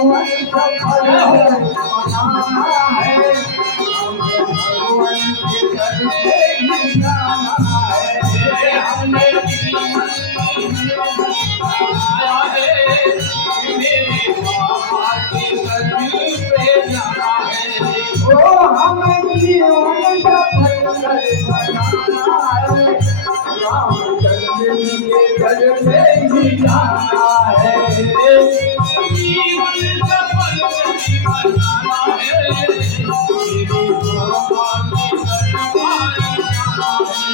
जीवन सफल बनाना है, भगवान के दर पे ही जाना है। हमने जीवन बनाया है, मेरे बाबा के दर पे जाना है। ओ हमें जीवन सफल बनाना है, रामचंद्र जी के दर पे ही जाना है। जीवन सफल बनाना है, मेरे बाबा के दरबार जाना है।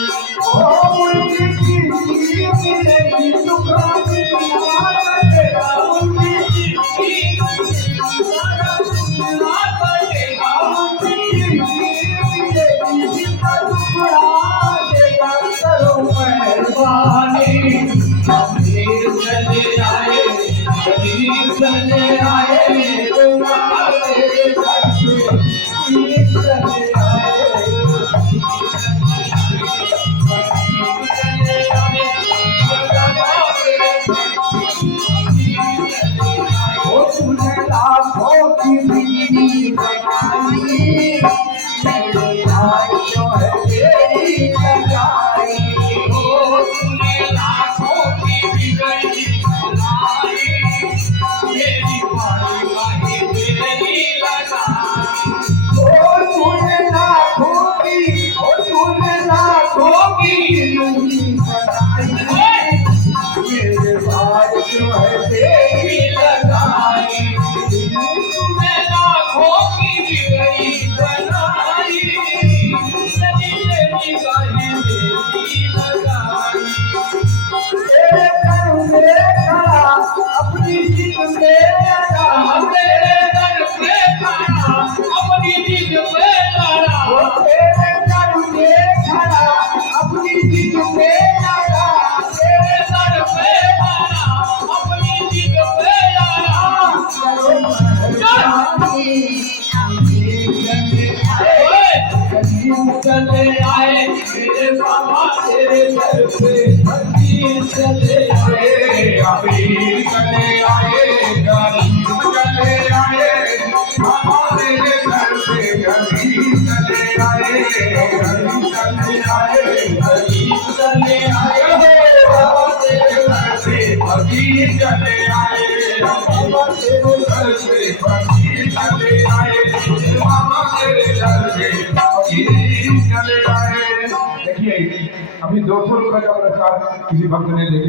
ओ उनकी जिंदगी मिलेगी सुखानी नाथ तेरा, उनकी जिंदगी सारा दुनिया करेगा, उनकी जिंदगी मिलेगी सुखाना देगा। करो मेहरबानी, कबीर चले आए, कबीर चले आए, तुम्हारे दर पे कबीर चले आए। तूने लाखों की बीवी बनाई, मेरे भाई जो है तेरी लगाई। हो तूने लाखों की बिगड़ी बनाई, मेरी भाई भाई तेरी लगाई। हो तूने लाखों की बीवी बनाई, मेरे भाई जो है तेरी लगाई। तूने लाखों की बिगड़ी बनाई, तेरी गाली तेरी लगाई। तेरे दर पे खड़ा अपनी जिद पे लड़ा, तेरे दर पे खड़ा अपनी जिद पे लड़ा। तेरे दर पे खड़ा अपनी जिद पे लड़ा, तेरे दर पे खड़ा अपनी जिद पे लड़ा। करो मेहरबानी, कबीर चले आए, मेरे बाबा तेरे दर पे कबीर चले आए। कबीर चले आए, गरीब चले आए, बाबा तेरे दर पे कबीर चले आए। गरीब चले आए, गरीब चले आए, बाबा तेरे दर पे कबीर चले आए। बाबा तेरे दर पे कबीर चले आए, बाबा तेरे दर पे कबीर चले आए। देखिए अभी 200 रुपए का पुरस्कार किसी भक्त ने लेके